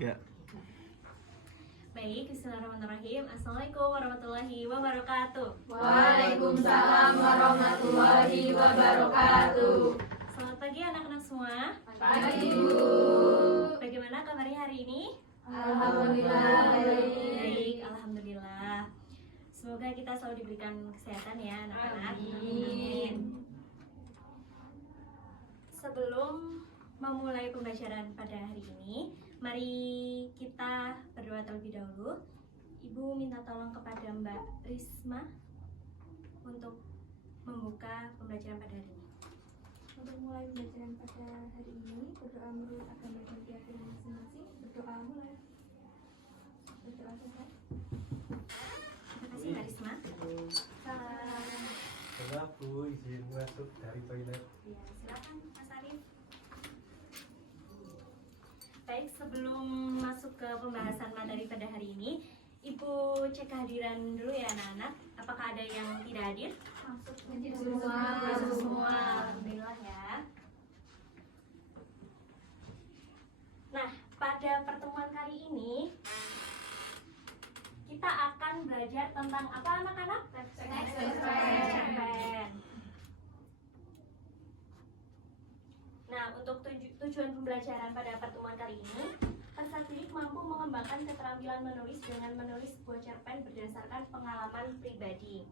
3. Baik, bismillahirrahmanirrahim. Assalamualaikum warahmatullahi wabarakatuh. Waalaikumsalam warahmatullahi wabarakatuh. Selamat pagi anak-anak semua. Pagi Bu. Bagaimana kabarnya hari ini? Alhamdulillah Baik, alhamdulillah. Semoga kita selalu diberikan kesehatan ya anak-anak. Amin. Sebelum memulai pembelajaran pada hari ini, mari kita berdoa terlebih dahulu. Ibu minta tolong kepada Mbak Risma untuk membuka pembelajaran pada hari ini. Untuk mulai pembelajaran pada hari ini, berdoa menurut agama dan keyakinan masing-masing. Berdoa mulai. Berdoa selesai. Terima kasih Mbak Risma. Setelah Bu izin masuk dari toilet. Ya, silakan Mas Arif. Baik, sebelum masuk ke pembahasan materi pada hari ini, Ibu cek kehadiran dulu ya anak-anak. Apakah ada yang tidak hadir? Masuk Masuk semua, alhamdulillah ya. Nah, pada pertemuan kali ini kita akan belajar tentang apa anak-anak? Cerpen. Nah, untuk tujuan pembelajaran pada pertemuan kali ini, peserta didik mampu mengembangkan keterampilan menulis dengan menulis sebuah cerpen berdasarkan pengalaman pribadi.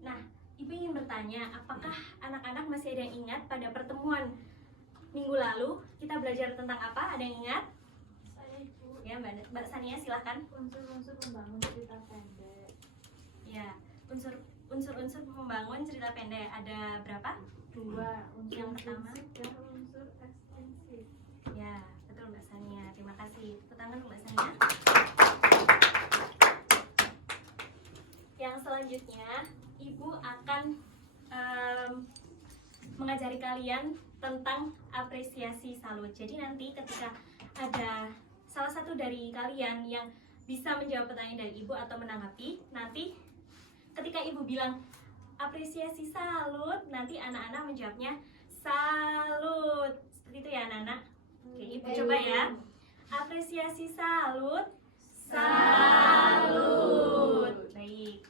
Nah, Ibu ingin bertanya, apakah anak-anak masih ada yang ingat pada pertemuan minggu lalu kita belajar tentang apa? Ada yang ingat? Saya Ibu. Ya, Mbak Sania silahkan. Unsur-unsur membangun cerita pendek. Ya, unsur-unsur membangun cerita pendek ada berapa? 2. Unsur Yang pertama? intensif dan unsur ekstensif. Ya, betul Mbak Sania. Terima kasih. Tepuk tangan untuk Mbak Sania. Yang selanjutnya, Ibu akan mengajari kalian tentang apresiasi salut. Jadi nanti ketika ada salah satu dari kalian yang bisa menjawab pertanyaan dari Ibu atau menanggapi, nanti ketika Ibu bilang apresiasi salut, nanti anak-anak menjawabnya salut. Seperti itu ya anak-anak. Oke, Ibu coba ya. Apresiasi salut. Salut. Baik.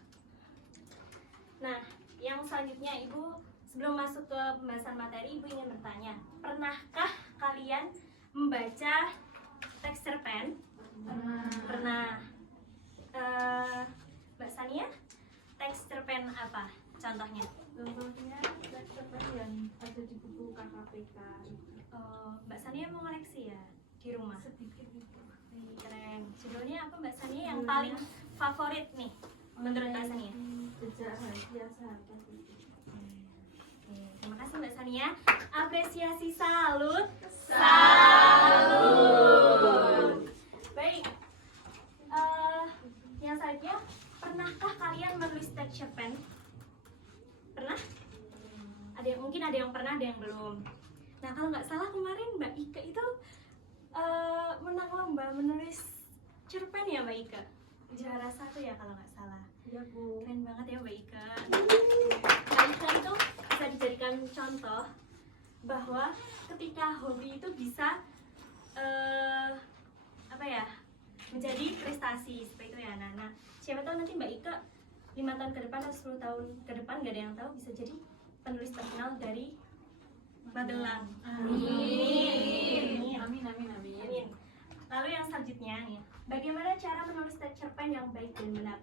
Nah, yang selanjutnya Ibu, sebelum masuk ke pembahasan materi, Ibu ingin bertanya, pernahkah kalian membaca teks cerpen? Pernah. Mbak Sania, teks cerpen apa contohnya? Contohnya teks cerpen yang ada di buku KKPK. Mbak Sania mau koleksi ya di rumah? Sedikit itu. Wih, keren. Judulnya apa Mbak Sania yang paling favorit nih menurut Mbak Sania? Jejak rahasia sahabat itu. Oke, terima kasih Mbak Sania. Apresiasi salut. Salut. Baik. Yang selanjutnya, pernahkah kalian menulis teks cerpen? Pernah? Mungkin ada yang pernah, ada yang belum. Nah, kalau nggak salah kemarin Mbak Ika itu menang lomba menulis cerpen ya Mbak Ika? Juara 1 ya kalau nggak salah. Iya Bu. Keren banget ya Mbak Ika. Mbak Ika itu bisa dijadikan contoh bahwa ketika hobi itu bisa menjadi prestasi seperti itu ya anak-anak. Siapa tahu nanti Mbak Ika 5 tahun ke depan atau 10 tahun ke depan, gak ada yang tahu, bisa jadi penulis terkenal dari Magelang. Amin. Amin. Lalu yang selanjutnya nih, bagaimana cara menulis teks cerpen yang baik dan benar?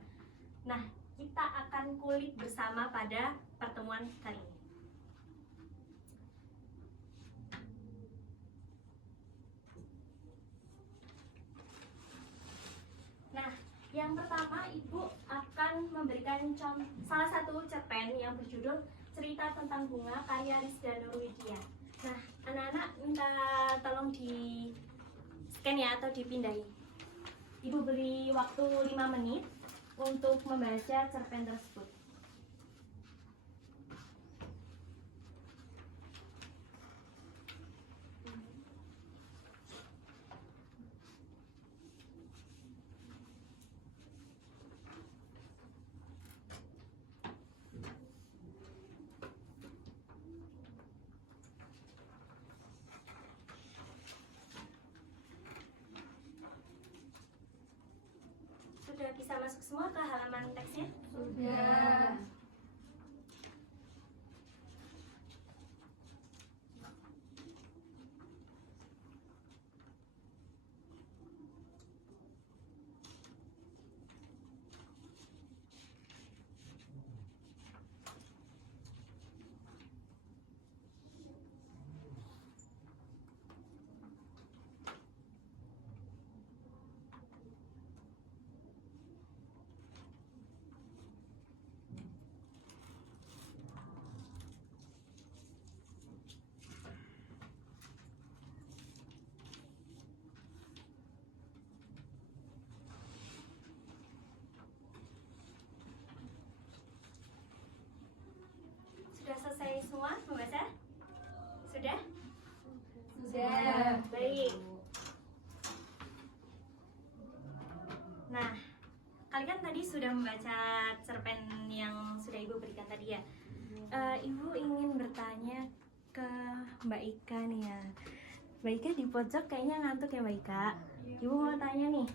Nah, kita akan kulik bersama pada pertemuan kali ini. Nah, yang pertama Ibu akan memberikan salah satu cerpen yang berjudul Cerita Tentang Bunga karya Rizda Nurwidia. Nah, anak-anak minta tolong di scan ya atau dipindahin. Ibu beri waktu 5 menit untuk membaca cerpen tersebut. bisa masuk semua ke halaman teksnya? Sudah. Sudah selesai semua membaca? Sudah? Sudah. Baik. Nah, kalian tadi sudah membaca cerpen yang sudah Ibu berikan tadi ya. Ibu ingin bertanya ke Mbak Ika nih ya. Mbak Ika di pojok kayaknya ngantuk ya Mbak Ika. Ibu mau tanya nih,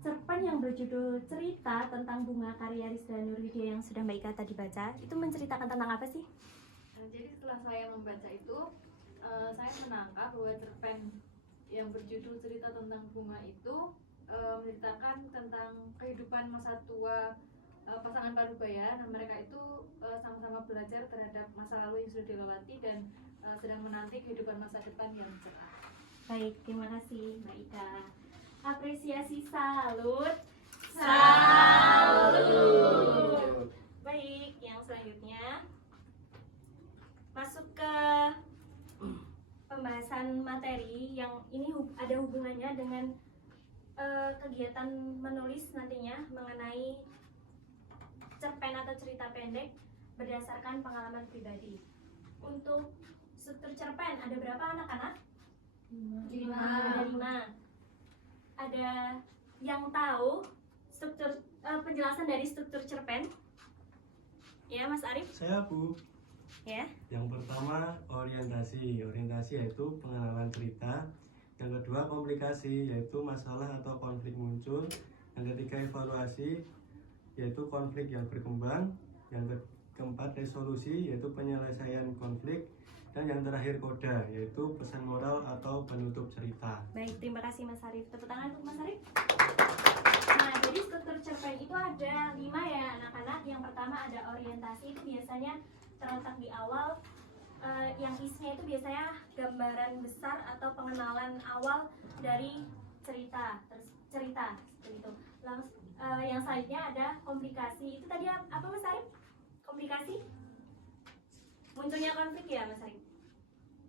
cerpen yang berjudul Cerita tentang Bunga karya Rizda Nurwidia yang sudah Mbak Ika tadi baca, itu menceritakan tentang apa sih? Jadi setelah saya membaca itu, saya menangkap bahwa cerpen yang berjudul Cerita tentang Bunga itu menceritakan tentang kehidupan masa tua pasangan parubaya. Nah, mereka itu sama-sama belajar terhadap masa lalu yang sudah dilewati dan sedang menanti kehidupan masa depan yang cerah. Baik, terima kasih Mbak Ika. Apresiasi salut. Baik, yang selanjutnya masuk ke pembahasan materi yang ini ada hubungannya dengan kegiatan menulis nantinya mengenai cerpen atau cerita pendek berdasarkan pengalaman pribadi. Untuk struktur cerpen ada berapa anak-anak? 5. Ada 5. Ada yang tahu struktur penjelasan dari struktur cerpen? Ya, Mas Arif? Saya Bu. Ya. Yang pertama orientasi. Orientasi yaitu pengenalan cerita. Yang kedua komplikasi, yaitu masalah atau konflik muncul. Yang ketiga evaluasi, yaitu konflik yang berkembang. Yang keempat resolusi, yaitu penyelesaian konflik. Dan yang terakhir koda, yaitu pesan moral atau penutup cerita. Baik, terima kasih Mas Arif. Tepuk tangan untuk Mas Arif. Nah, jadi struktur cerpen itu ada 5 ya anak-anak. Yang pertama ada orientasi, itu biasanya terletak di awal. Yang isinya itu biasanya gambaran besar atau pengenalan awal dari cerita, seperti itu. Lalu yang selanjutnya ada komplikasi. Itu tadi apa Mas Arif? Komplikasi? Munculnya konflik ya Mas Arif?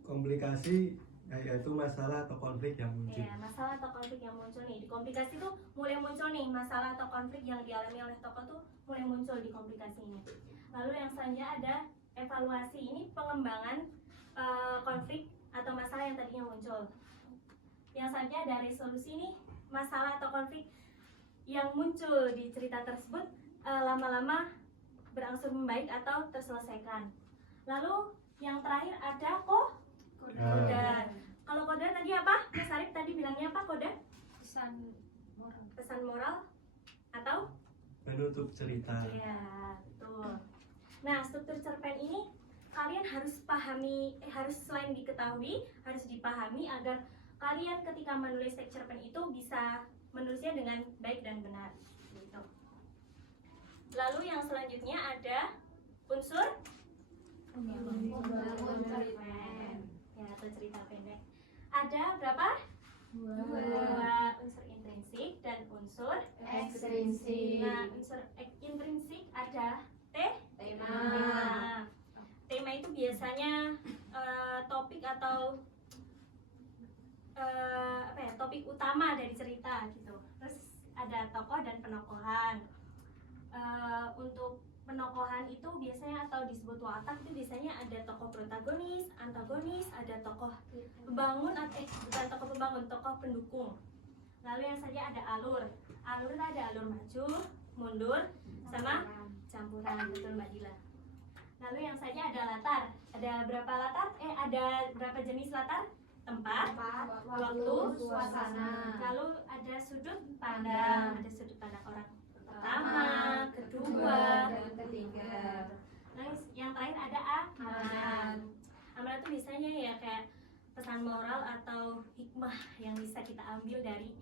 Komplikasi yaitu masalah atau konflik yang muncul. Ya, masalah atau konflik yang muncul nih. Di komplikasi tuh mulai muncul nih masalah atau konflik yang dialami oleh tokoh tuh mulai muncul di komplikasi ini. Lalu yang selanjutnya ada evaluasi. Ini pengembangan konflik atau masalah yang tadinya muncul. Yang selanjutnya ada resolusi nih, masalah atau konflik yang muncul di cerita tersebut lama-lama berangsur membaik atau terselesaikan. Lalu yang terakhir ada koda. Kalau koda tadi apa? Mas Arif tadi bilangnya apa koda? Pesan moral atau Penutup cerita. ya, betul. Nah, struktur cerpen ini kalian harus pahami, harus selain diketahui, harus dipahami agar kalian ketika menulis teks cerpen itu bisa menulisnya dengan baik dan benar. Gitu. Lalu yang selanjutnya ada unsur Membangun cerpen. ya atau cerita pendek. Ada berapa? 2 unsur intrinsik dan unsur Ekstrinsik. Nah, unsur intrinsik ada Tema. Tema itu biasanya topik atau topik utama dari cerita gitu. Terus ada tokoh dan penokohan. Untuk penokohan itu biasanya atau disebut watak itu biasanya ada tokoh protagonis, antagonis, ada tokoh pembangun bukan tokoh pembangun, tokoh pendukung. Lalu yang saja ada alur. Alur itu ada alur maju, mundur, sama campuran, betul Mbak Dila. Lalu yang saja ada latar. Ada berapa latar? Ada berapa jenis latar? tempat, waktu, suasana. lalu ada sudut pandang, ada sudut pandang orang pertama, kedua, dan ketiga. lalu yang terakhir ada amalan. Amalan itu biasanya ya kayak pesan moral atau hikmah yang bisa kita ambil dari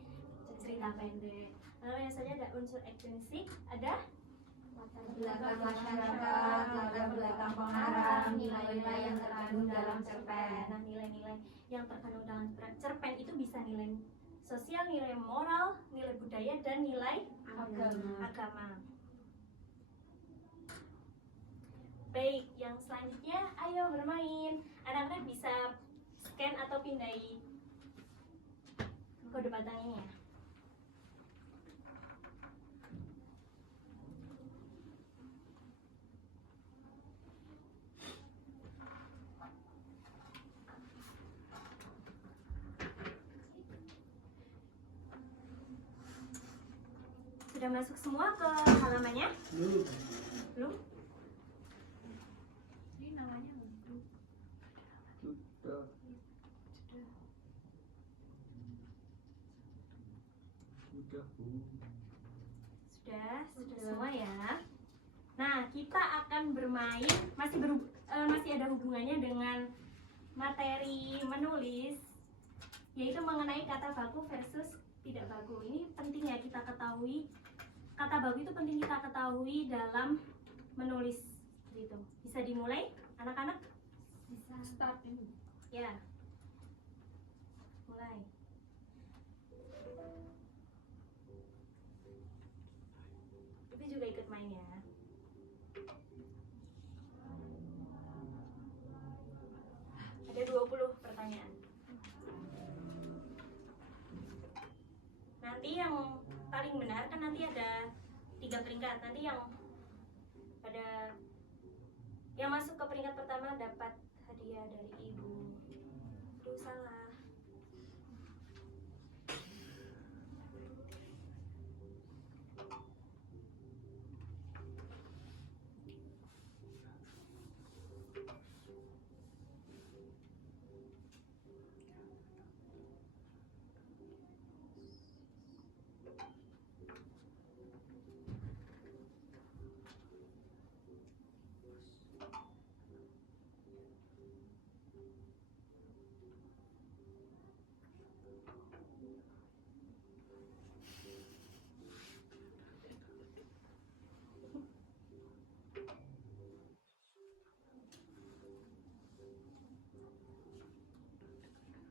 cerita pendek. Lalu yang selanjutnya ada unsur ekstrinsik, ada Latar belakang masyarakat, latar belakang pengarang, nilai-nilai yang terkandung dalam cerpen. Nah, nilai-nilai yang terkandung dalam cerpen itu bisa nilai sosial, nilai moral, nilai budaya, dan nilai agama. Baik, yang selanjutnya ayo bermain. Anak-anak bisa scan atau pindai kode batang ini ya. Sudah masuk semua ke halamannya? Belum? Ini namanya Sudah semua ya. Nah, kita akan bermain masih ada hubungannya dengan materi menulis, yaitu mengenai kata baku versus tidak baku. Ini penting ya kita ketahui. Kata baku itu penting kita ketahui dalam menulis gitu. Bisa dimulai anak-anak? bisa start ini. Ya. Mulai. Itu juga ikut main ya. Ada 20 pertanyaan. Nanti yang paling benar kan nanti ada 3 peringkat. Nanti yang masuk ke peringkat pertama dapat hadiah dari ibu. Aduh, salah.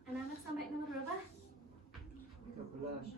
Anak-anak sampai nomor berapa? 13.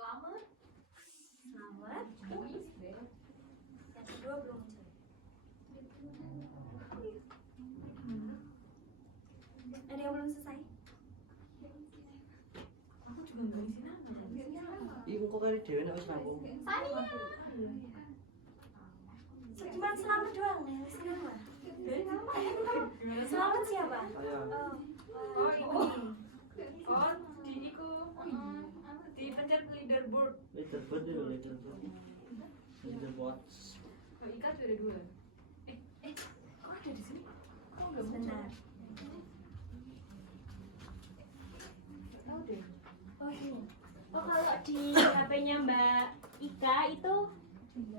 Selamat. Selamat. Yang kedua belum muncul. Ada yang belum selesai? Aku juga nggak isi nama. Iku kok kali dhewe nek wis rampung. Cuma selamat doang yang isi nama. Selamat siapa? Saya Oh ini. Oh di iku. Dipencet leaderboard. leaderboard. The bots. Mbak Ika juara 2. Kok ada di sini? Kok nggak muncul? Sebentar. Nggak tahu deh. Oh ini. Oh kalau di HP-nya Mbak Ika itu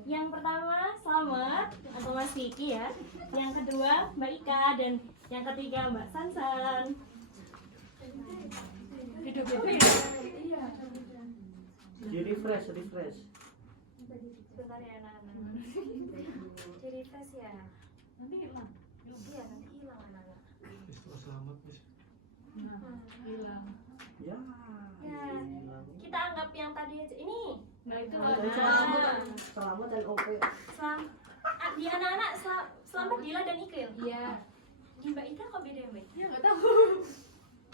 yang pertama Slamet atau Mas Vicky ya, yang kedua Mbak Ika dan yang ketiga Mbak Sansan. Beda-beda. Iya. Di refresh, refresh. Sebentar ya anak-anak. Jadi refresh ya. Nanti hilang. Iya nanti hilang anak-anak. Selamat Miss. Nah, hilang. Ya. Ya. Hilang. Kita anggap yang tadi aja. Ini Nah itu Nah, loh. selamat, selamat dan oke. di anak-anak Slamet, Dila dan Iklil. Iya. Di Mbak Ika kok beda ya Mbak? Iya nggak tahu.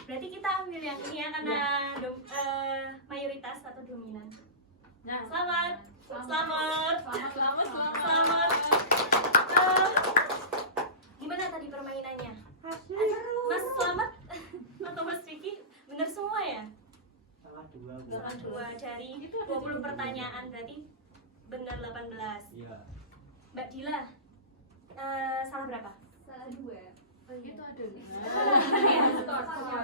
Berarti kita ambil yang ini ya karena mayoritas atau dominan. Nah, Selamat. Selamat. Selamat. Selamat. Selamat. Eh, gimana tadi permainannya? Mas Selamat atau Mas Vicky bener semua ya? Salah dua. Bu. Salah 2 dari Itu ada 20 di- pertanyaan berarti benar 18. Iya. Mbak Dila salah berapa? Salah 2. Oh Itu ada. Mana?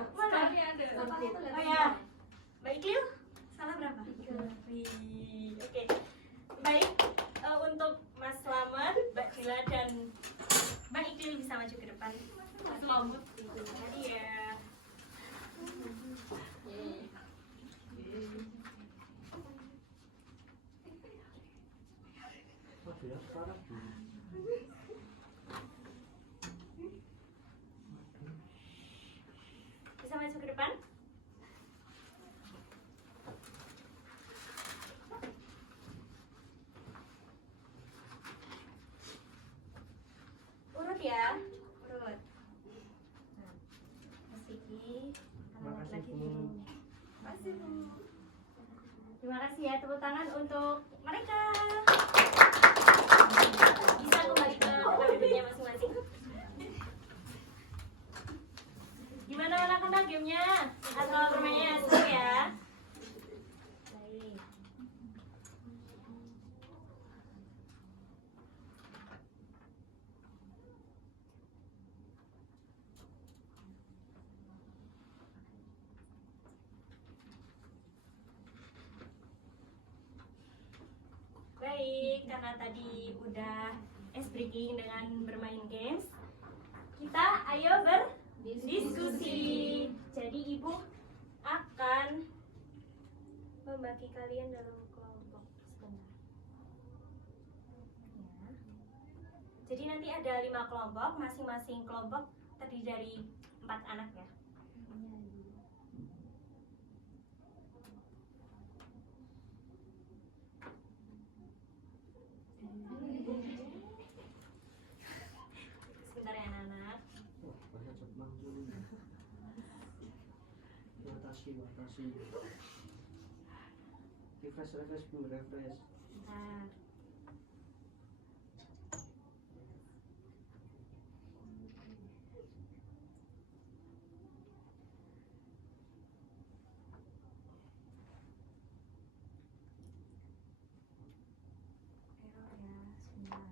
Sekali ada. Oh ya. Mbak Iklil salah berapa? Wih, oke. Baik, untuk Mas Slamet, Mbak Dila dan Mbak Iklil bisa maju ke depan. Mas Slamet. Tadi ya. Waduh ya, sekarang. Bisa maju ke depan? Urut ya, urut. Nah, Mas Vicky, anak Makasih, lagi Bu. dulu. Makasih Bu. Terima kasih ya, tepuk tangan untuk mereka. Bisa kembali ke tempat duduknya masing-masing. Gimana anak-anak gamenya? Atau permainannya seru ya? Baik. Baik, karena tadi udah ice breaking dengan bermain games, kita ayo berdiskusi. Jadi ibu akan membagi kalian dalam kelompok sebentar. Ya. Jadi nanti ada 5 kelompok, masing-masing kelompok terdiri dari 4 anak ya. Sebentar ya anak-anak. Wah, bahasa Jepang dulu. Watasi, watasi. Refresh, refresh, Bu, refresh. Bentar. Error ya, sebentar.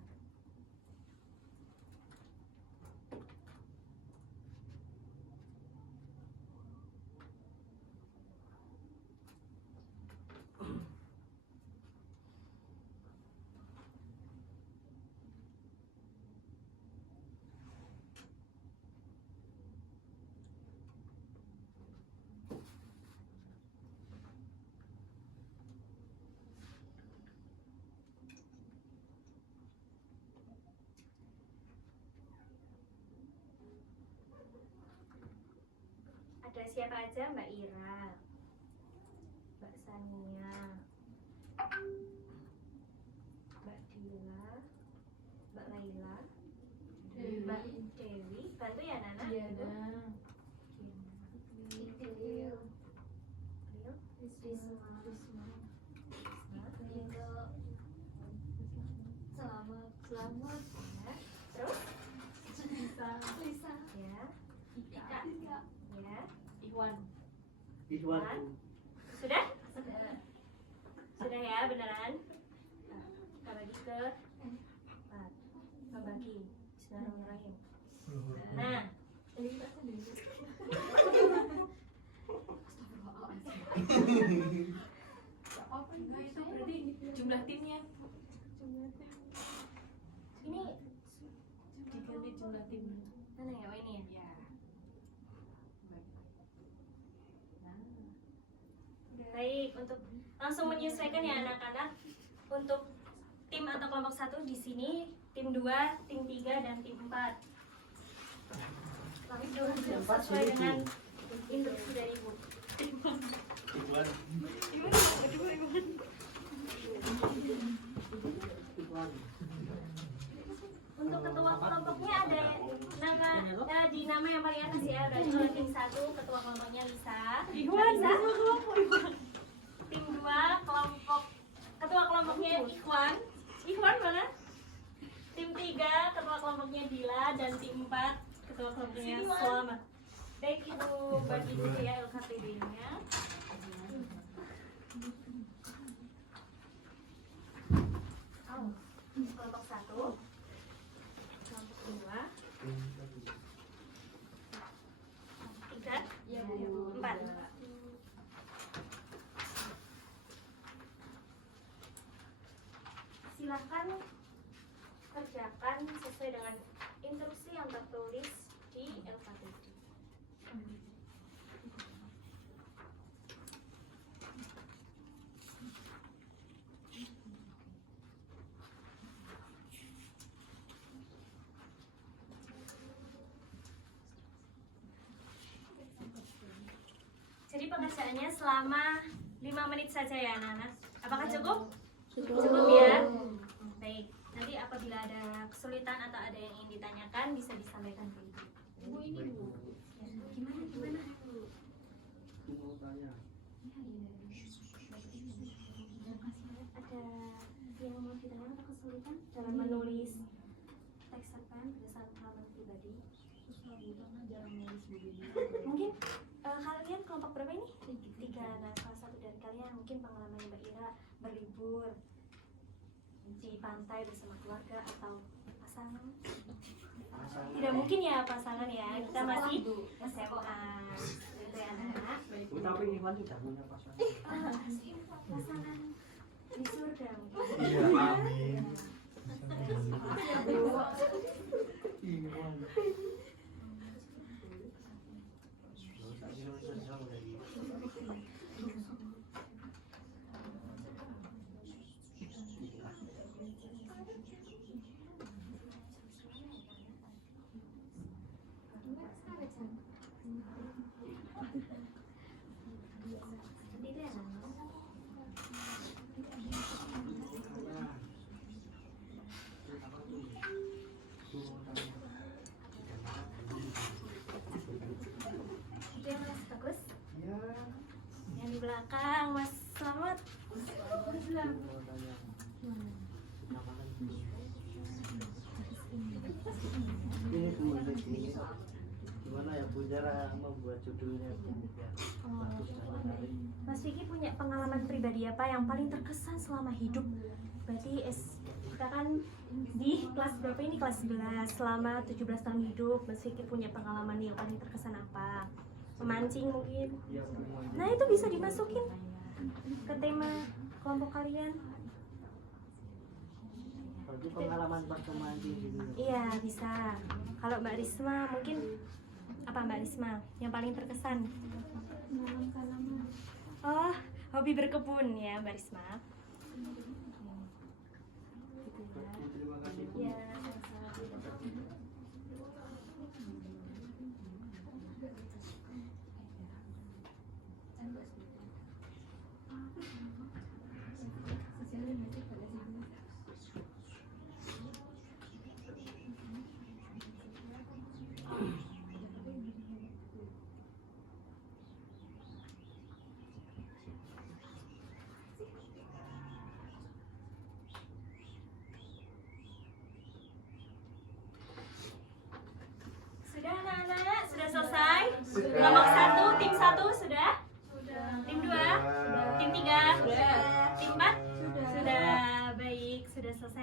Ada siapa aja? Mbak Ira, Mbak Sania, Mbak Dila, Mbak Laila, Mbak Dewi. Bantu ya Nana. Iya, dah. Iklil. Selamat. Ya. Terus? Lisa. Ya. Ika. Ya. Iwan. Iwan, Iwan. Bu. Sudah? Sudah ya, beneran? Nah, kita bagi ke 4. Membagi. Bismillahirrahmanirrahim. Nah, Apa itu berarti jumlah timnya? ini Diganti jumlah timnya. mana ya? Oh ini ya. Ya. Baik, untuk langsung menyesuaikan ya anak-anak. Untuk tim atau kelompok 1 di sini, tim 2, tim 3 dan tim 4. Itu sesuai dengan instruksi dari Ibu. Ituan. Untuk ketua kelompoknya ada di nama yang paling atas ya. Berarti kalau tim 1 ketua kelompoknya Lisa. Lisa. Tim 2 ketua kelompoknya Ikhwan. Ikhwan mana? Tim 3 ketua kelompoknya Dila dan tim 4 ketua kelompoknya Selamat. Baik, Ibu bagi dulu ya LKPD-nya. Kelompok 1, kelompok 2, 3, Iya, Bu. 4. Silakan kerjakan sesuai dengan instruksi yang tertulis di LKPD. Jadi pengerjaannya selama 5 menit saja ya anak-anak. Apakah cukup? Cukup ya? Baik, nanti apabila ada kesulitan atau ada yang ingin ditanyakan bisa disampaikan ke Ibu. Bu ini Bu. Gimana? Mau tanya. Ada yang mau ditanyakan atau kesulitan dalam menulis teks cerpen berdasarkan pengalaman pribadi? Mungkin kalian kelompok berapa ini? 3. Nah, salah satu dari kalian mungkin pengalaman Mbak Ira berlibur di pantai bersama keluarga atau pasangan. Tidak mungkin ya pasangan ya, kita masih SMA. Gitu ya anak. Tapi Iwan sudah punya pasangan. Pasangan di surga mungkin. Iya, amin. Iwan. Itu yang Mas bagus. Yang di belakang Mas Selamat. Ini teman ini gimana ya Bu cara membuat judulnya bagus dan menarik. Mas Vicky punya pengalaman pribadi apa yang paling terkesan selama hidup? Berarti kita kan di kelas berapa ini? Kelas 11. Selama 17 tahun hidup, Mas Vicky punya pengalaman yang paling terkesan apa? Memancing mungkin? Iya, Bu. Nah itu bisa dimasukin ke tema kelompok kalian. Berarti pengalaman pas memancing gitu. Iya bisa. Kalau Mbak Risma mungkin apa Mbak Risma yang paling terkesan? Oh, hobi berkebun ya Mbak Risma. Terima kasih Bu. Ya.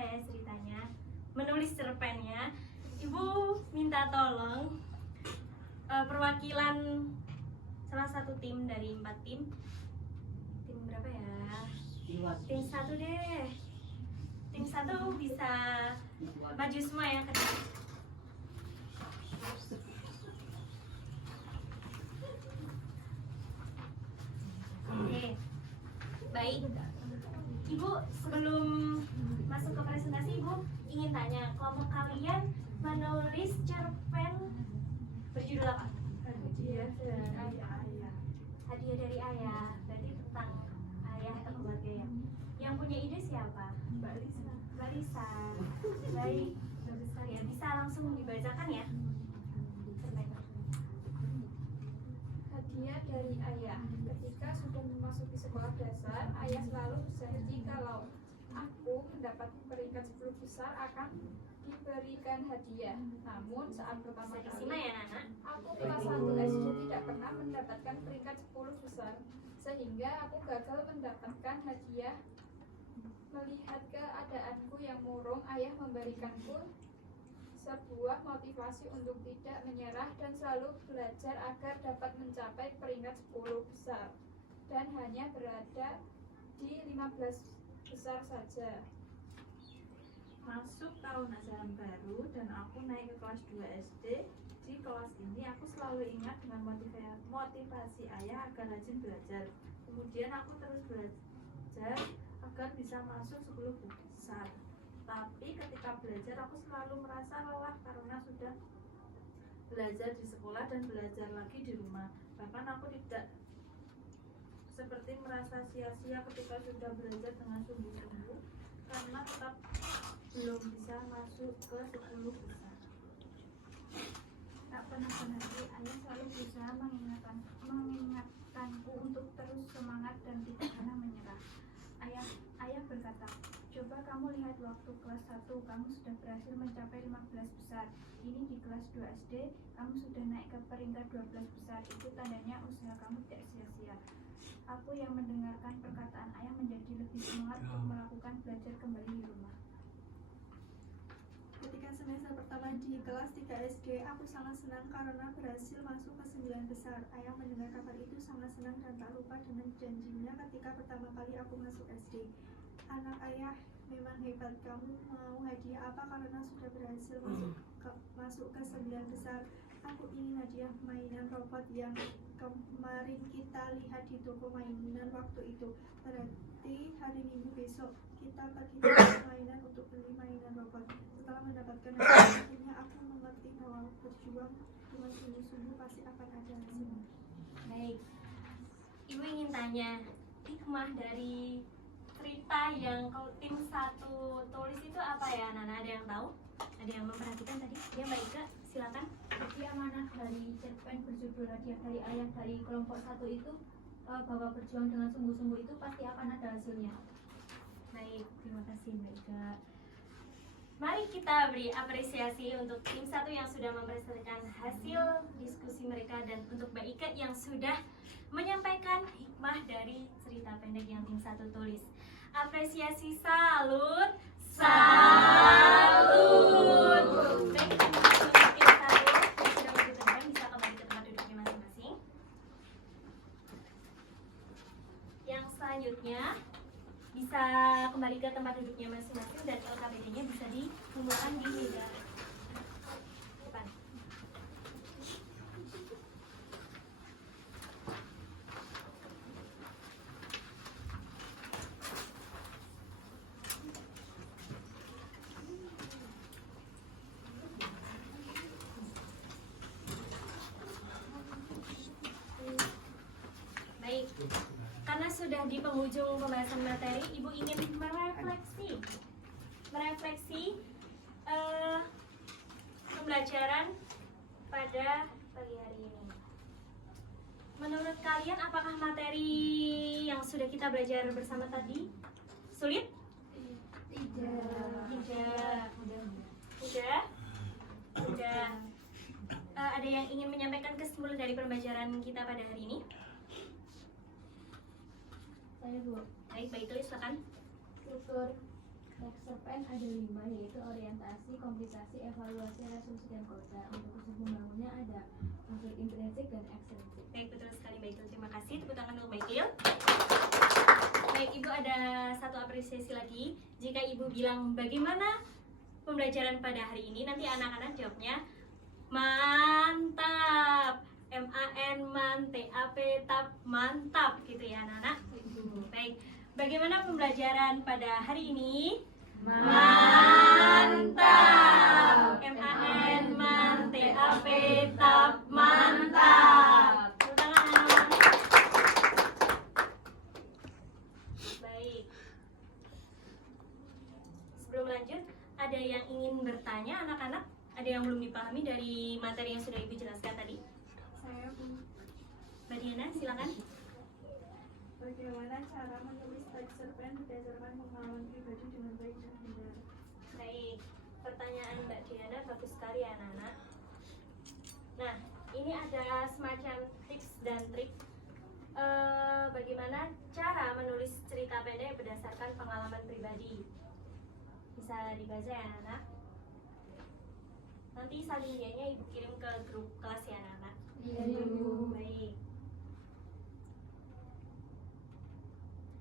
ya ceritanya, menulis cerpennya. Ibu minta tolong perwakilan salah satu tim dari 4 tim. Tim berapa ya? Tim 1 deh. Tim 1 bisa maju semua ya ke depan. Oke, baik. Ibu, sebelum masuk ke presentasi, Ibu ingin tanya, kelompok kalian menulis cerpen berjudul apa? Hadiah dari ayah. Hadiah dari ayah. Berarti tentang ayah atau keluarga ya. Yang punya ide siapa? Mbak Lisa. Mbak Lisa. Baik, bagus sekali ya. Bisa langsung dibacakan ya? Cerpennya. Hadiah dari ayah. Ketika sudah memasuki sekolah dasar, ayah selalu berjanji kalau aku mendapat peringkat 10 besar akan diberikan hadiah. Namun saat pertama Bisa kali disimak ya, Nana? aku kelas 1 SD tidak pernah mendapatkan peringkat 10 besar, sehingga aku gagal mendapatkan hadiah. Melihat keadaanku yang murung, ayah memberikanku sebuah motivasi untuk tidak menyerah dan selalu belajar agar dapat mencapai peringkat 10 besar dan hanya berada di 15 besar saja. Masuk tahun ajaran baru dan aku naik ke kelas 2 SD. Di kelas ini aku selalu ingat dengan motivasi ayah agar rajin belajar. Kemudian aku terus belajar agar bisa masuk 10 besar. Tapi ketika belajar aku selalu merasa lelah karena sudah belajar di sekolah dan belajar lagi di rumah. Bahkan aku tidak seperti merasa sia-sia ketika sudah belajar dengan sungguh-sungguh karena tetap belum bisa masuk ke 10 besar. Tak pernah berhenti, ayah selalu berusaha mengingatkanku untuk terus semangat dan tidak pernah menyerah. Ayah berkata, coba kamu lihat waktu kelas 1 kamu sudah berhasil mencapai 15 besar. Ini di kelas 2 SD kamu sudah naik ke peringkat 12 besar. Itu tandanya usaha kamu tidak sia-sia. Aku yang mendengarkan perkataan ayah menjadi lebih semangat untuk melakukan belajar kembali di rumah. Ketika semester pertama di kelas 3 SD, aku sangat senang karena berhasil masuk ke 9 besar. Ayah mendengar kabar itu sangat senang dan tak lupa dengan janjinya ketika pertama kali aku masuk SD. Anak ayah, memang hebat, kamu mau hadiah apa karena sudah berhasil masuk ke 9 besar? Aku ingin hadiah mainan robot yang kemarin kita lihat di toko mainan waktu itu. Berarti hari Minggu besok kita pergi ke toko mainan untuk beli mainan robot. Setelah mendapatkan hadiah, akhirnya aku mengerti bahwa berjuang dengan sungguh-sungguh pasti akan ada hasilnya. Baik. Ibu ingin tanya, hikmah dari cerita yang kalau tim 1 tulis itu apa ya, Nana? Ada yang tahu? Ada yang memperhatikan tadi? Ya, Mbak Ika, silakan. Jadi amanah dari cerpen berjudul Hadiah dari Ayah dari kelompok 1 itu bahwa berjuang dengan sungguh-sungguh itu pasti akan ada hasilnya. Baik, terima kasih Mbak Ika. Mari kita beri apresiasi untuk tim 1 yang sudah mempresentasikan hasil diskusi mereka dan untuk Mbak Ika yang sudah menyampaikan hikmah dari cerita pendek yang tim 1 tulis. Apresiasi, salut, salut. Baik, untuk tim 1 yang sudah maju ke depan bisa kembali ke tempat duduknya masing-masing. Yang selanjutnya bisa kembali ke tempat duduknya masing-masing dan LKPD-nya bisa dikumpulkan di meja depan. Baik. Karena sudah di penghujung pembahasan materi, Ibu ingin merefleksi pembelajaran pada pagi hari ini. Menurut kalian, apakah materi yang sudah kita belajar bersama tadi sulit? Tidak. Udah. Ada yang ingin menyampaikan kesimpulan dari pembelajaran kita pada hari ini? Saya Bu, Baik, tulis silakan. struktur teks cerpen cerpen ada 5, yaitu orientasi, komplikasi, evaluasi, resolusi, dan koda. Untuk unsur pembangunnya ada unsur intrinsik dan ekstrinsik. Baik, betul sekali Mbak Iqil. Terima kasih. Tepuk tangan untuk Mbak Iqil. Baik, Ibu ada satu apresiasi lagi. Jika Ibu bilang bagaimana pembelajaran pada hari ini, nanti anak-anak jawabnya mantap. MAN-MAN-TAP tap mantap gitu ya anak-anak. Baik, bagaimana pembelajaran pada hari ini? Mantap. MAN-MAN-TAP tap mantap. Tepuk tangan. Baik. Sebelum lanjut, ada yang ingin bertanya anak-anak? Ada yang belum dipahami dari materi yang sudah Ibu jelaskan tadi? Saya Mbak Diana, silakan. bagaimana cara menulis teks cerpen berdasarkan pengalaman pribadi dengan baik dan benar. Baik, pertanyaan Mbak Diana bagus sekali ya anak-anak. Nah, ini ada semacam tips dan trik bagaimana cara menulis cerita pendek berdasarkan pengalaman pribadi. Bisa dibaca ya anak-anak. Nanti salinnya Ibu kirim ke grup kelas ya anak-anak. Iya, Bu. Baik.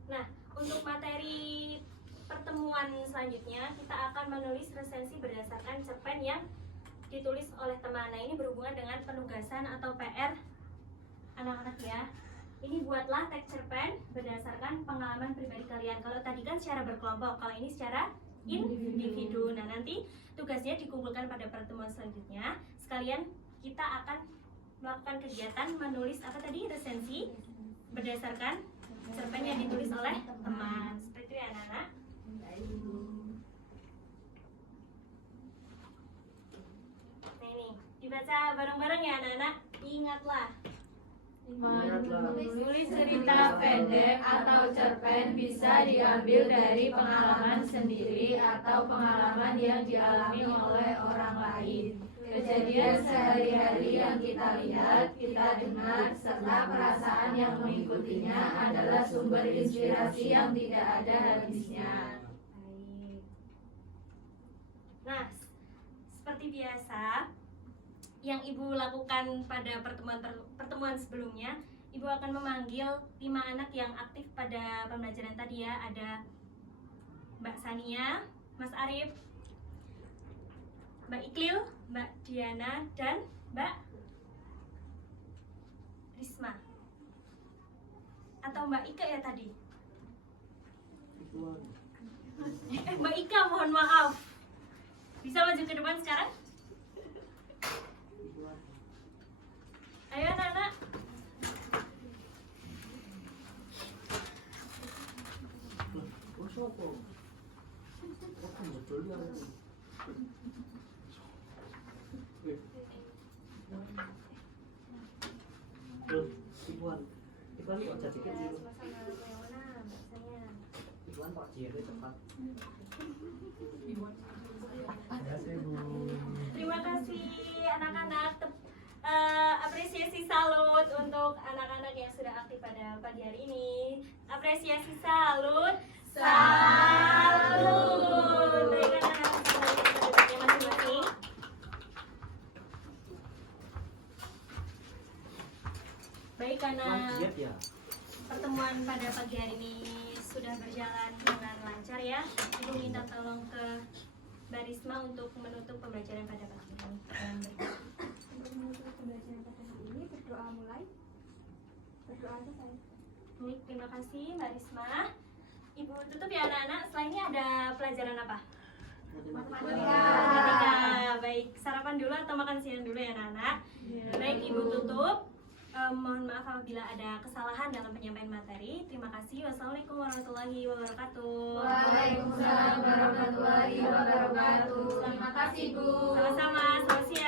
Nah, untuk materi pertemuan selanjutnya kita akan menulis resensi berdasarkan cerpen yang ditulis oleh teman. Nah, ini berhubungan dengan penugasan atau PR anak-anak ya. Ini buatlah teks cerpen berdasarkan pengalaman pribadi kalian. Kalau tadi kan secara berkelompok, kalau ini secara individu. Nah, nanti tugasnya dikumpulkan pada pertemuan selanjutnya. Sekalian kita akan melakukan kegiatan menulis apa tadi, resensi berdasarkan cerpen yang ditulis oleh teman. Seperti itu ya anak-anak. Nah, ini dibaca bareng-bareng ya anak-anak. Ingatlah, Menulis cerita pendek atau cerpen bisa diambil dari pengalaman sendiri atau pengalaman yang dialami oleh orang lain. Kejadian sehari-hari yang kita lihat, kita dengar, serta perasaan yang mengikutinya adalah sumber inspirasi yang tidak ada habisnya. baik. Nah, seperti biasa yang Ibu lakukan pada pertemuan sebelumnya, Ibu akan memanggil 5 anak yang aktif pada pembelajaran tadi ya. Ada Mbak Sania, Mas Arif, Mbak Iqlil, Mbak Diana, dan Mbak Risma. Atau Mbak Ika ya tadi? Mbak Ika, mohon maaf. Bisa maju ke depan sekarang? Ayo anak-anak. Iwan kok jadi kecil? Suasana Leona, Mbak Sania. Iwan kok jadi cepat? Terima kasih anak-anak. Apresiasi salut untuk anak-anak yang sudah aktif pada pagi hari ini. Apresiasi salut. Salut. Baik anak-anak, duduknya masing-masing. Baik, karena Ya. pertemuan pada pagi hari ini sudah berjalan dengan lancar ya. Ibu minta tolong ke Mbak Risma untuk menutup pembelajaran pada pagi ini. Untuk menutup pembelajaran pada hari ini, berdoa mulai. Berdoa selesai. Baik, terima kasih Mbak Risma. Ibu tutup ya anak-anak. Setelah ini ada pelajaran apa? Matematika. Baik, sarapan dulu atau makan siang dulu ya anak-anak. Baik, Ibu tutup. Mohon maaf apabila ada kesalahan dalam penyampaian materi. Terima kasih. Wassalamualaikum warahmatullahi wabarakatuh. Waalaikumsalam warahmatullahi wabarakatuh. Terima kasih, Bu. Sama-sama. Selamat siang.